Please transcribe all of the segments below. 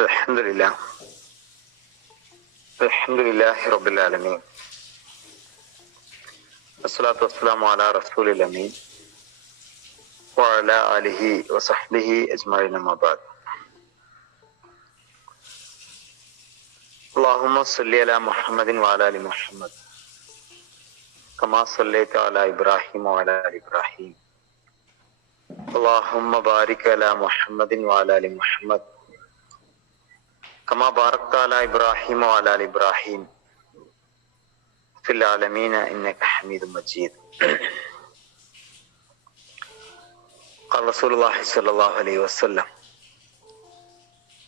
അൽഹംദുലില്ലാ അൽഹംദുലില്ലാഹി റബ്ബിൽ ആലമീൻ വസ്സലാത്തു വസ്സലാമു അലാ റസൂലിൽ അമീൻ വഅലാ ആലിഹി വസഹ്ബിഹി അജ്മഈൻ അമ്മാ ബഅദ്. അല്ലാഹുമ്മ സ്വല്ലി അലാ മുഹമ്മദിൻ വഅലാ ആലി മുഹമ്മദ് കമാ സ്വല്ലൈത അലാ ഇബ്രാഹിം വഅലാ ആലി ഇബ്രാഹിം. അല്ലാഹുമ്മ ബാരിക് അലാ മുഹമ്മദിൻ വഅലാ ആലി മുഹമ്മദ് കമാ ബാറക്ത അലാ ഇബ്രാഹിം വഅലാ ആലി ഇബ്രാഹിം ഫിൽ ആലമീന ഇന്നക ഹമീദും മജീദ്. ഖാല റസൂലുള്ളാഹി സ്വല്ലല്ലാഹു അലൈഹി വസല്ലം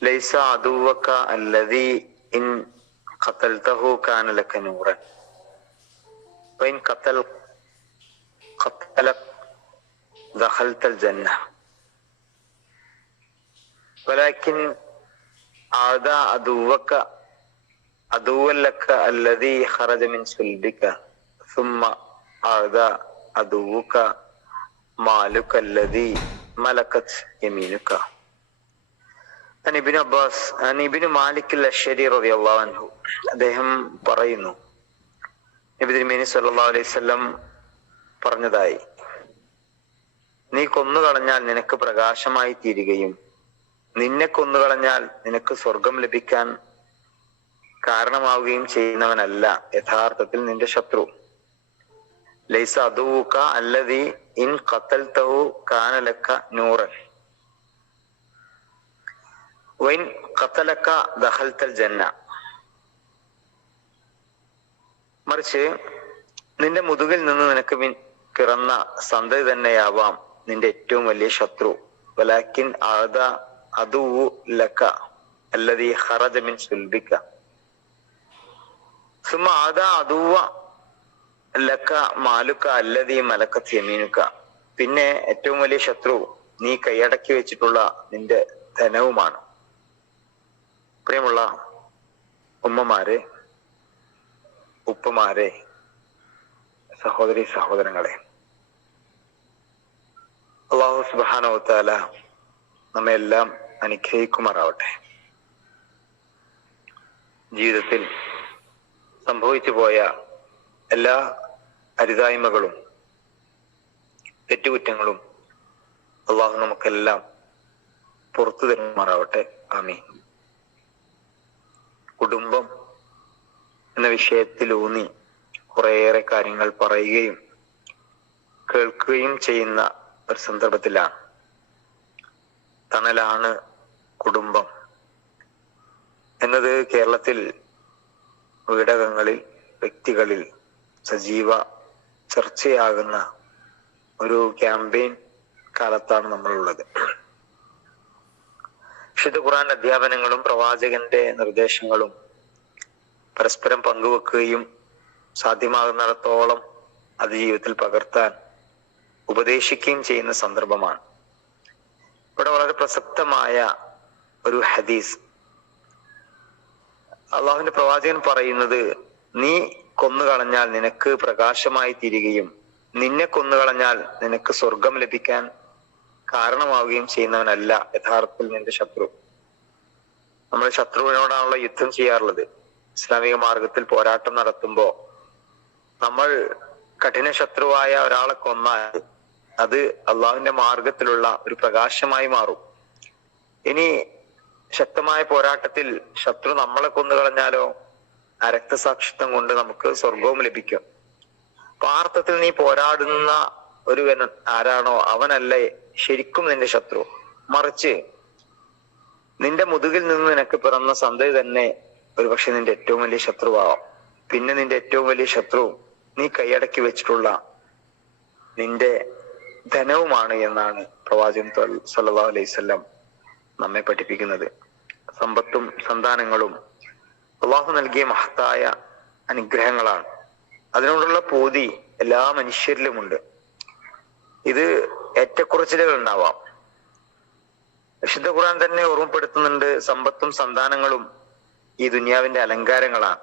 ലൈസ അദുവക അല്ലദീ ഇൻ ഖതൽതഹു കാന ലക നൂറൻ വഇൻ ഖതലക ദഖൽതൽ ജന്ന വലാകിൻ അഅദാ അദുവക അദുവൻ ലക അല്ലദീ ഖറജ മിൻ സുൽബിക സുമ്മ അഅദാ അദുവക മാലുക അല്ലദീ മലകത് യമീനുക. ഇബ്നു അബ്ബാസ് ഇബ്നു മാലിക് അൽ-അശ്ശരി റളിയല്ലാഹു അൻഹു അദ്ദേഹം പറയുന്നു, നബി തിരുമേനി സല്ലല്ലാഹു അലൈഹി വസല്ലം പറഞ്ഞതായി, നീ കൊന്നുകളഞ്ഞാൽ നിനക്ക് പ്രകാശമായി തീരുകയും നിന്നെ കൊന്നുകളഞ്ഞാൽ നിനക്ക് സ്വർഗം ലഭിക്കാൻ കാരണമാവുകയും ചെയ്യുന്നവനല്ല യഥാർത്ഥത്തിൽ നിന്റെ ശത്രു. ലൈസ അദുവുക അല്ലദീ ഇൻ ഖതൽതഹു കാന ലക നൂറൻ വഇൻ ഖതലക ദഖൽതൽ ജന്ന. മറിച്ച് നിന്റെ മുതുകിൽ നിന്ന് നിനക്ക് പിറന്ന സന്തതി തന്നെയാവാം നിന്റെ ഏറ്റവും വലിയ ശത്രു. വലാകിൻ അഅദാ അദുവു ലക അല്ലദീ ഖറജ മിൻ സുൽബിക സുമ്മ അഅദാ അദുവ ലക മാലുക അല്ലദീ മലകത് യമീനുക. പിന്നെ ഏറ്റവും വലിയ ശത്രു നീ കൈയടക്കി വെച്ചിട്ടുള്ള നിന്റെ ധനവുമാണ്. പ്രിയമുള്ള ഉമ്മമാരെ, ഉപ്പമാരെ, സഹോദരി സഹോദരങ്ങളെ, അല്ലാഹു സുബ്ഹാനഹു വ തആല നമ്മെ എല്ലാം അനുഗ്രഹിക്കുമാറാവട്ടെ. ജീവിതത്തിൽ സംഭവിച്ചു പോയ എല്ലാ അരുതായ്മകളും തെറ്റുകുറ്റങ്ങളും അള്ളാഹു നമുക്കെല്ലാം പുറത്തു തരുമാറാവട്ടെ. ആമീൻ. കുടുംബം എന്ന വിഷയത്തിലൂന്നി കുറേയേറെ കാര്യങ്ങൾ പറയുകയും കേൾക്കുകയും ചെയ്യുന്ന ഒരു സന്ദർഭത്തിലാണ് തണലാണ് കുടുംബം എന്നത് കേരളത്തിൽ വീടകങ്ങളിൽ, വ്യക്തികളിൽ സജീവ ചർച്ചയാകുന്ന ഒരു ക്യാമ്പയിൻ കാലത്താണ് നമ്മളുള്ളത്. വിശുദ്ധ ഖുർആൻ അധ്യാപനങ്ങളും പ്രവാചകന്റെ നിർദ്ദേശങ്ങളും പരസ്പരം പങ്കുവെക്കുകയും സാധ്യമാകുന്നിടത്തോളം അത് ജീവിതത്തിൽ പകർത്താൻ ഉപദേശിക്കുകയും ചെയ്യുന്ന സന്ദർഭമാണ്. ഇവിടെ വളരെ പ്രസക്തമായ ഒരു ഹദീസ്, അള്ളാഹുവിന്റെ പ്രവാചകൻ പറയുന്നത്, നീ കൊന്നുകളഞ്ഞാൽ നിനക്ക് പ്രകാശമായി തീരുകയും നിന്നെ കൊന്നുകളഞ്ഞാൽ നിനക്ക് സ്വർഗം ലഭിക്കാൻ കാരണമാവുകയും ചെയ്യുന്നവനല്ല യഥാർത്ഥത്തിൽ നിന്റെ ശത്രു. നമ്മൾ ശത്രുവിനോടാണല്ലോ യുദ്ധം ചെയ്യാറുള്ളത്. ഇസ്ലാമിക മാർഗത്തിൽ പോരാട്ടം നടത്തുമ്പോ നമ്മൾ കഠിന ശത്രുവായ ഒരാളെ കൊന്നാൽ അത് അള്ളാഹുവിന്റെ മാർഗത്തിലുള്ള ഒരു പ്രകാശമായി മാറും. ഇനി ശക്തമായ പോരാട്ടത്തിൽ ശത്രു നമ്മളെ കൊന്നുകളഞ്ഞാലോ ആ രക്തസാക്ഷിത്വം കൊണ്ട് നമുക്ക് സ്വർഗവും ലഭിക്കും. പാർത്ഥത്തിൽ നീ പോരാടുന്ന ഒരുവൻ ആരാണോ അവനല്ലേ ശരിക്കും നിന്റെ ശത്രു. മറിച്ച് നിന്റെ മുതുകിൽ നിന്ന് നിനക്ക് പിറന്ന സന്തതി തന്നെ ഒരുപക്ഷെ നിന്റെ ഏറ്റവും വലിയ ശത്രുവാവാം. പിന്നെ നിന്റെ ഏറ്റവും വലിയ ശത്രു നീ കൈയടക്കി വെച്ചിട്ടുള്ള നിന്റെ ധനവുമാണ് എന്നാണ് പ്രവാചകൻ സല്ലല്ലാഹു അലൈഹി വസല്ലം നമ്മെ പഠിപ്പിക്കുന്നത്. സമ്പത്തും സന്താനങ്ങളും അള്ളാഹു നൽകിയ മഹത്തായ അനുഗ്രഹങ്ങളാണ്. അതിനോടുള്ള പൂതി എല്ലാ മനുഷ്യരിലുമുണ്ട്. ഇത് ഏറ്റക്കുറച്ചിലുകൾ ഉണ്ടാവാം. വിശുദ്ധ ഖുർആൻ തന്നെ ഓർമ്മപ്പെടുത്തുന്നുണ്ട്, സമ്പത്തും സന്താനങ്ങളും ഈ ദുനിയാവിന്റെ അലങ്കാരങ്ങളാണ്.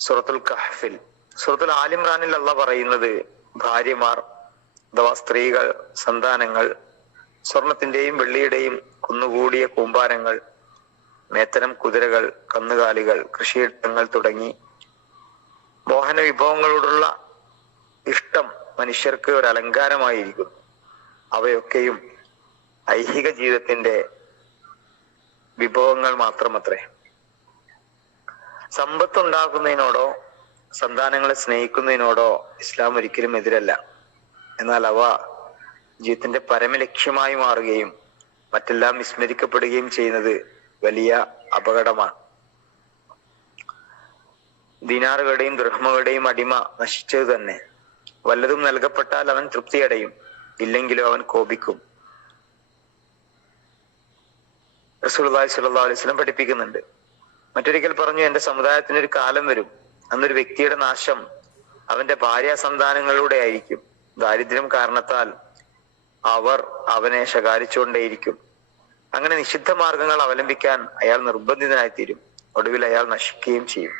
സൂറത്തുൽ കഹ്ഫിൽ, സൂറത്തുൽ ആൽ ഇംറാനിൽ അല്ലാഹ് പറയുന്നത്, ഭാര്യമാർ അഥവാ സ്ത്രീകൾ, സന്താനങ്ങൾ സ്വർണത്തിന്റെയും വെള്ളിയുടെയും കുന്നുകൂടിയ കൂമ്പാരങ്ങൾ, മേത്തരം കുതിരകൾ, കന്നുകാലികൾ, കൃഷിയിടങ്ങൾ തുടങ്ങി മോഹന വിഭവങ്ങളോടുള്ള ഇഷ്ടം മനുഷ്യർക്ക് ഒരു അലങ്കാരമായിരിക്കുന്നു. അവയൊക്കെയും ഐഹിക ജീവിതത്തിന്റെ വിഭവങ്ങൾ മാത്രമത്രേ. സമ്പത്തുണ്ടാക്കുന്നതിനോടോ സന്താനങ്ങളെ സ്നേഹിക്കുന്നതിനോടോ ഇസ്ലാം ഒരിക്കലും എതിരല്ല. എന്നാൽ അവ ജീവിതത്തിന്റെ പരമലക്ഷ്യമായി മാറുകയും മറ്റെല്ലാം വിസ്മരിക്കപ്പെടുകയും ചെയ്യുന്നത് വലിയ അപകടമാണ്. ദിനാറുകളുടെയും ദൃഹ്മകളുടെയും അടിമ നശിച്ചത് തന്നെ. വല്ലതും നൽകപ്പെട്ടാൽ അവൻ തൃപ്തിയടയും, ഇല്ലെങ്കിലോ അവൻ കോപിക്കും. റസൂലുള്ളാഹി സ്വല്ലല്ലാഹു അലൈഹി വസല്ലം പഠിപ്പിക്കുന്നുണ്ട്. മറ്റൊരിക്കൽ പറഞ്ഞു, എന്റെ സമുദായത്തിനൊരു കാലം വരും, അന്നൊരു വ്യക്തിയുടെ നാശം അവന്റെ ഭാര്യ സന്താനങ്ങളിലൂടെ ആയിരിക്കും. ദാരിദ്ര്യം കാരണത്താൽ അവർ അവനെ ശകാരിച്ചുകൊണ്ടേയിരിക്കും. അങ്ങനെ നിഷിദ്ധ മാർഗങ്ങൾ അവലംബിക്കാൻ അയാൾ നിർബന്ധിതനായിത്തീരും. ഒടുവിൽ അയാൾ നശിക്കുകയും ചെയ്യും.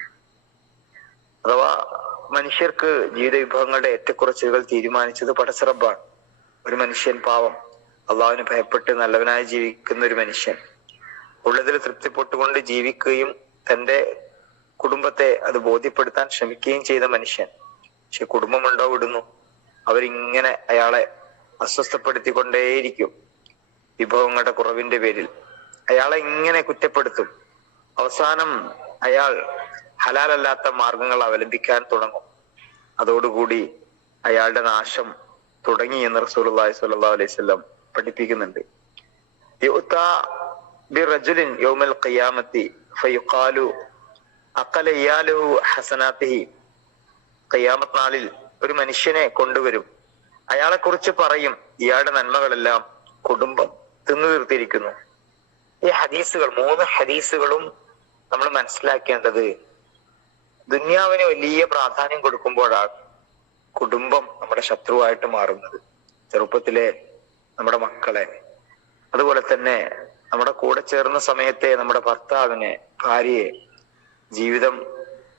അഥവാ മനുഷ്യർക്ക് ജീവിത വിഭവങ്ങളുടെ ഏറ്റക്കുറച്ചുകൾ തീരുമാനിച്ചത് പടച്ചറബ്ബാണ്. ഒരു മനുഷ്യൻ പാവം അള്ളാഹുവിന് ഭയപ്പെട്ട് നല്ലവനായി ജീവിക്കുന്ന ഒരു മനുഷ്യൻ, ഉള്ളതിൽ തൃപ്തിപ്പെട്ടുകൊണ്ട് ജീവിക്കുകയും തന്റെ കുടുംബത്തെ അത് ബോധ്യപ്പെടുത്താൻ ശ്രമിക്കുകയും ചെയ്ത മനുഷ്യൻ. പക്ഷെ കുടുംബമുണ്ടോ വിടുന്നു, അവരിങ്ങനെ അയാളെ അസ്വസ്ഥപ്പെടുത്തിക്കൊണ്ടേയിരിക്കും. വിഭവങ്ങളുടെ കുറവിന്റെ പേരിൽ അയാളെ ഇങ്ങനെ കുറ്റപ്പെടുത്തും. അവസാനം അയാൾ ഹലാലല്ലാത്ത മാർഗങ്ങൾ അവലംബിക്കാൻ തുടങ്ങും. അതോടുകൂടി അയാളുടെ നാശം തുടങ്ങി എന്ന് റസൂലുള്ളാഹി സ്വല്ലല്ലാഹു അലൈഹി വസല്ലം പഠിപ്പിക്കുന്നുണ്ട്. യുഅ്താ ബിറജുലിൻ യൗമൽ ഖിയാമത്തി ഫയുഖാലു അഖല ഇയാലുഹു ഹസനാതിഹി. ഖിയാമത്ത് നാളിൽ ഒരു മനുഷ്യനെ കൊണ്ടുവരും. അയാളെ കുറിച്ച് പറയും, ഇയാളുടെ നന്മകളെല്ലാം കുടുംബം തിന്നു തീർത്തിരിക്കുന്നു. ഈ ഹദീസുകൾ, 3 ഹദീസുകളും നമ്മൾ മനസ്സിലാക്കേണ്ടത് ദുന്യാവിന് വലിയ പ്രാധാന്യം കൊടുക്കുമ്പോഴാണ് കുടുംബം നമ്മുടെ ശത്രുവായിട്ട് മാറുന്നത്. ചെറുപ്പത്തിലെ നമ്മുടെ മക്കളെ, അതുപോലെ തന്നെ നമ്മുടെ കൂടെ ചേർന്ന സമയത്തെ നമ്മുടെ ഭർത്താവിനെ, ഭാര്യയെ, ജീവിതം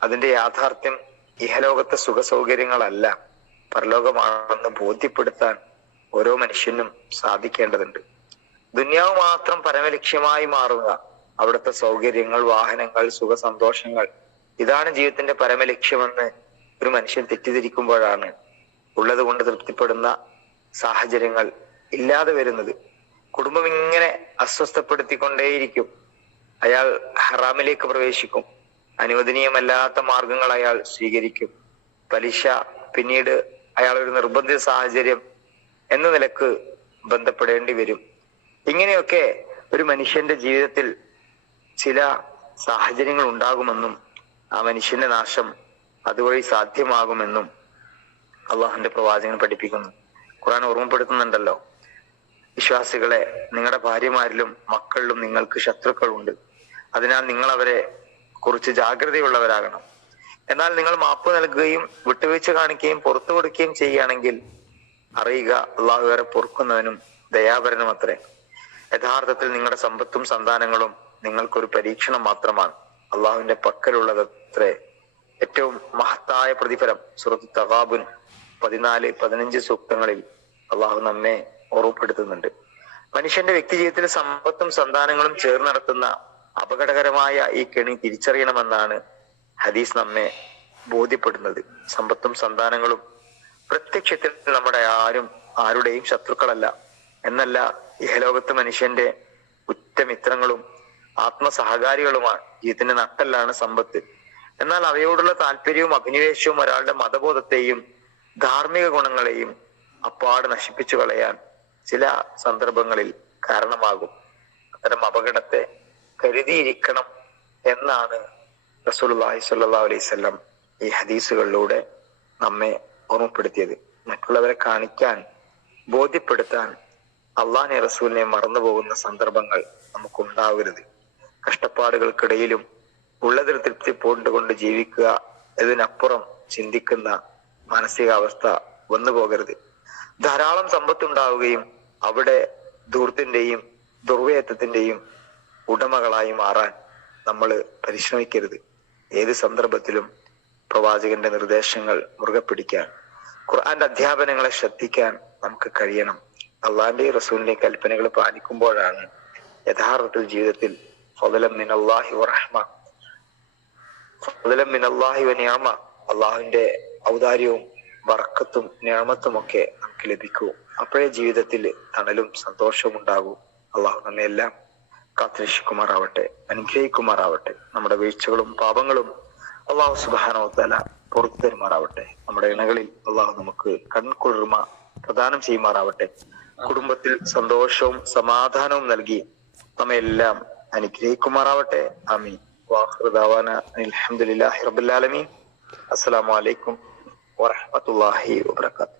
അതിന്റെ യാഥാർത്ഥ്യം ഇഹലോകത്തെ സുഖ സൗകര്യങ്ങളല്ല, പരലോകമാണെന്ന് ബോധ്യപ്പെടുത്താൻ ഓരോ മനുഷ്യനും സാധിക്കേണ്ടതുണ്ട്. ദുന്യാവ് മാത്രം പരമലക്ഷ്യമായി മാറുക, അവിടുത്തെ സൗകര്യങ്ങൾ, വാഹനങ്ങൾ, സുഖ സന്തോഷങ്ങൾ, ഇതാണ് ജീവിതത്തിന്റെ പരമലക്ഷ്യമെന്ന് ഒരു മനുഷ്യൻ തെറ്റിദ്ധരിക്കുമ്പോഴാണ് ഉള്ളത് കൊണ്ട് തൃപ്തിപ്പെടുന്ന സാഹചര്യങ്ങൾ ഇല്ലാതെ വരുന്നത്. കുടുംബം ഇങ്ങനെ അസ്വസ്ഥപ്പെടുത്തിക്കൊണ്ടേയിരിക്കും. അയാൾ ഹറാമിലേക്ക് പ്രവേശിക്കും. അനുവദനീയമല്ലാത്ത മാർഗങ്ങൾ അയാൾ സ്വീകരിക്കും. പലിശ പിന്നീട് അയാൾ ഒരു നിർബന്ധിത സാഹചര്യം എന്ന നിലക്ക് ബന്ധപ്പെടേണ്ടി വരും. ഇങ്ങനെയൊക്കെ ഒരു മനുഷ്യന്റെ ജീവിതത്തിൽ ചില സാഹചര്യങ്ങൾ ഉണ്ടാകുമെന്നും ആ മനുഷ്യന്റെ നാശം അതുവഴി സാധ്യമാകുമെന്നും അള്ളാഹുന്റെ പ്രവാചകൻ പഠിപ്പിക്കുന്നു. ഖുർആൻ ഓർമ്മപ്പെടുത്തുന്നുണ്ടല്ലോ, വിശ്വാസികളെ, നിങ്ങളുടെ ഭാര്യമാരിലും മക്കളിലും നിങ്ങൾക്ക് ശത്രുക്കളുണ്ട്. അതിനാൽ നിങ്ങൾ അവരെ കുറിച്ച് ജാഗ്രതയുള്ളവരാകണം. എന്നാൽ നിങ്ങൾ മാപ്പ് നൽകുകയും വിട്ടുവീഴ്ച കാണിക്കുകയും പുറത്തു കൊടുക്കുകയും ചെയ്യുകയാണെങ്കിൽ അറിയുക, അള്ളാഹു ഏറെ പൊറുക്കുന്നവനും ദയാപരനും അത്രേ. യഥാർത്ഥത്തിൽ നിങ്ങളുടെ സമ്പത്തും സന്താനങ്ങളും നിങ്ങൾക്കൊരു പരീക്ഷണം മാത്രമാണ്. അള്ളാഹുവിന്റെ പക്കലുള്ളതത്രേ ഏറ്റവും മഹത്തായ പ്രതിഫലം. സൂറത്ത് തഗാബുൻ 14-15 സൂക്തങ്ങളിൽ അള്ളാഹു നമ്മെ ഓർമ്മപ്പെടുത്തുന്നുണ്ട്. മനുഷ്യന്റെ വ്യക്തി ജീവിതത്തിൽ സമ്പത്തും സന്താനങ്ങളും ചേർന്ന് നടത്തുന്ന അപകടകരമായ ഈ കെണി തിരിച്ചറിയണമെന്നാണ് ഹദീസ് നമ്മെ ബോധ്യപ്പെടുന്നത്. സമ്പത്തും സന്താനങ്ങളും പ്രത്യക്ഷത്തിൽ നമ്മുടെ ആരുടെയും ശത്രുക്കളല്ല. എന്നല്ല, ഇഹലോകത്ത് മനുഷ്യന്റെ ഉറ്റമിത്രങ്ങളും ആത്മസഹകാരികളുമാണ്. ജീവിതത്തിന്റെ നട്ടെല്ലാണ് സമ്പത്ത്. എന്നാൽ അവയോടുള്ള താല്പര്യവും അഭിനിവേശവും ഒരാളുടെ മതബോധത്തെയും ധാർമ്മിക ഗുണങ്ങളെയും അപ്പാട് നശിപ്പിച്ചു കളയാൻ ചില സന്ദർഭങ്ങളിൽ കാരണമാകും. അത്തരം അപകടത്തെ കരുതിയിരിക്കണം എന്നാണ് റസൂലുള്ളാഹി സ്വല്ലല്ലാഹു അലൈഹി വസല്ലം ഈ ഹദീസുകളിലൂടെ നമ്മെ ഓർമ്മപ്പെടുത്തിയത്. മറ്റുള്ളവരെ കാണിക്കാൻ, ബോധ്യപ്പെടുത്താൻ അള്ളാഹിനെ റസൂലിനെ മറന്നു പോകുന്ന സന്ദർഭങ്ങൾ നമുക്കുണ്ടാവരുത്. കഷ്ടപ്പാടുകൾക്കിടയിലും ഉള്ളതിൽ തൃപ്തി പൂണ്ടുകൊണ്ട് ജീവിക്കുക, ഇതിനപ്പുറം ചിന്തിക്കുന്ന മാനസികാവസ്ഥ വന്നു പോകരുത്. ധാരാളം സമ്പത്തുണ്ടാവുകയും അവിടെ ധൂർത്തിന്റെയും ദുർവ്യയത്വത്തിന്റെയും ഉടമകളായി മാറാൻ നമ്മൾ പരിശ്രമിക്കരുത്. ഏത് സന്ദർഭത്തിലും പ്രവാചകന്റെ നിർദ്ദേശങ്ങൾ മുറുകെ പിടിക്കാൻ, ഖുർആന്റെ അധ്യാപനങ്ങളെ ശ്രദ്ധിക്കാൻ നമുക്ക് കഴിയണം. അള്ളാഹിന്റെയും റസൂലിന്റെയും കൽപ്പനകൾ പാലിക്കുമ്പോഴാണ് യഥാർത്ഥത്തിൽ ജീവിതത്തിൽ ഫളലൻ മിനല്ലാഹി വറഹ്മ, ഫളലൻ മിനല്ലാഹി വനിഅമ, അള്ളാഹുവിന്റെ ഔദാര്യവും ബർക്കത്തും നിഅമത്തും ഒക്കെ നമുക്ക് ലഭിക്കൂ. അപ്പോഴേ ജീവിതത്തിൽ തണലും സന്തോഷവും ഉണ്ടാകൂ. അള്ളാഹു നമ്മെ എല്ലാം കാത്തുരക്ഷിക്കുമാറാവട്ടെ, അനുഗ്രഹിക്കുമാറാവട്ടെ. നമ്മുടെ വീഴ്ചകളും പാപങ്ങളും അള്ളാഹു സുബ്ഹാനഹു വ തആല പുറത്തു തരുമാറാവട്ടെ. നമ്മുടെ ഇണകളിൽ അള്ളാഹു നമുക്ക് കൺകുളിർമ പ്രദാനം ചെയ്യുമാറാവട്ടെ. കുടുംബത്തിൽ സന്തോഷവും സമാധാനവും നൽകി നമ്മെ എല്ലാം അനുഗ്രഹിക്കുമാറാവട്ടെ. ആമീൻ. വാഖിറു ദഅവാന അൽഹംദുലില്ലാഹി റബ്ബിൽ ആലമീൻ. അസ്സലാമു അലൈക്കും വറഹ്മത്തുള്ളാഹി വബറകാതുഹു.